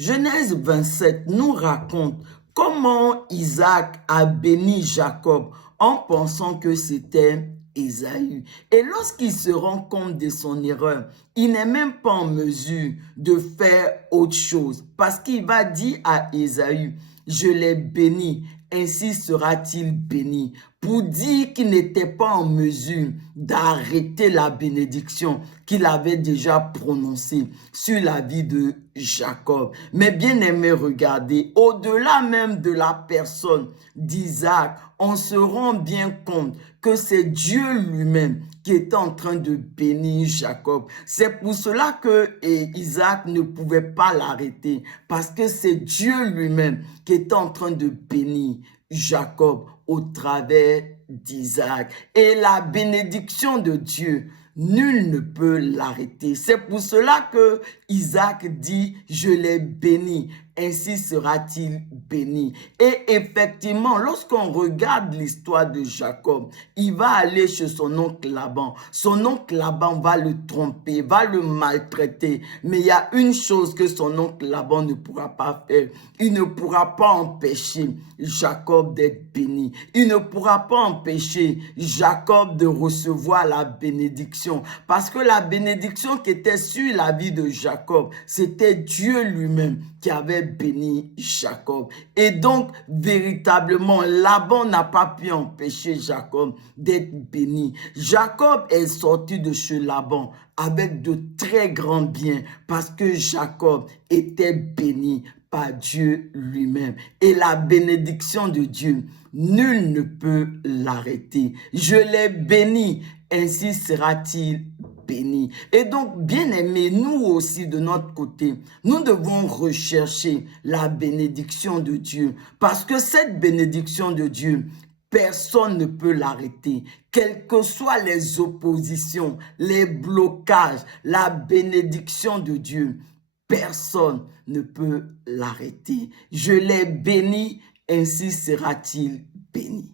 Genèse 27 nous raconte comment Isaac a béni Jacob en pensant que c'était Ésaü. Et lorsqu'il se rend compte de son erreur, il n'est même pas en mesure de faire autre chose parce qu'il va dire à Ésaü, je l'ai béni, ainsi sera-t-il béni, pour dire qu'il n'était pas en mesure d'arrêter la bénédiction qu'il avait déjà prononcée sur la vie de Jacob. Mais bien aimé, regardez, au-delà même de la personne d'Isaac, on se rend bien compte que c'est Dieu lui-même qui est en train de bénir Jacob. C'est pour cela que Isaac ne pouvait pas l'arrêter, parce que c'est Dieu lui-même qui est en train de bénir Jacob au travers d'Isaac. Et la bénédiction de Dieu, nul ne peut l'arrêter. C'est pour cela que Isaac dit, je l'ai béni, ainsi sera-t-il béni. Et effectivement, lorsqu'on regarde l'histoire de Jacob, il va aller chez son oncle Laban. Son oncle Laban va le tromper, va le maltraiter. Mais il y a une chose que son oncle Laban ne pourra pas faire. Il ne pourra pas empêcher Jacob d'être béni. Il ne pourra pas empêcher Jacob de recevoir la bénédiction. Parce que la bénédiction qui était sur la vie de Jacob, c'était Dieu lui-même qui avait béni Jacob. Et donc, véritablement, Laban n'a pas pu empêcher Jacob d'être béni. Jacob est sorti de chez Laban avec de très grands biens parce que Jacob était béni par Dieu lui-même. Et la bénédiction de Dieu, nul ne peut l'arrêter. Je l'ai béni, ainsi sera-t-il béni. Et donc, bien aimés, nous aussi de notre côté, nous devons rechercher la bénédiction de Dieu. Parce que cette bénédiction de Dieu, personne ne peut l'arrêter. Quelles que soient les oppositions, les blocages, la bénédiction de Dieu, personne ne peut l'arrêter. Je l'ai béni, ainsi sera-t-il béni.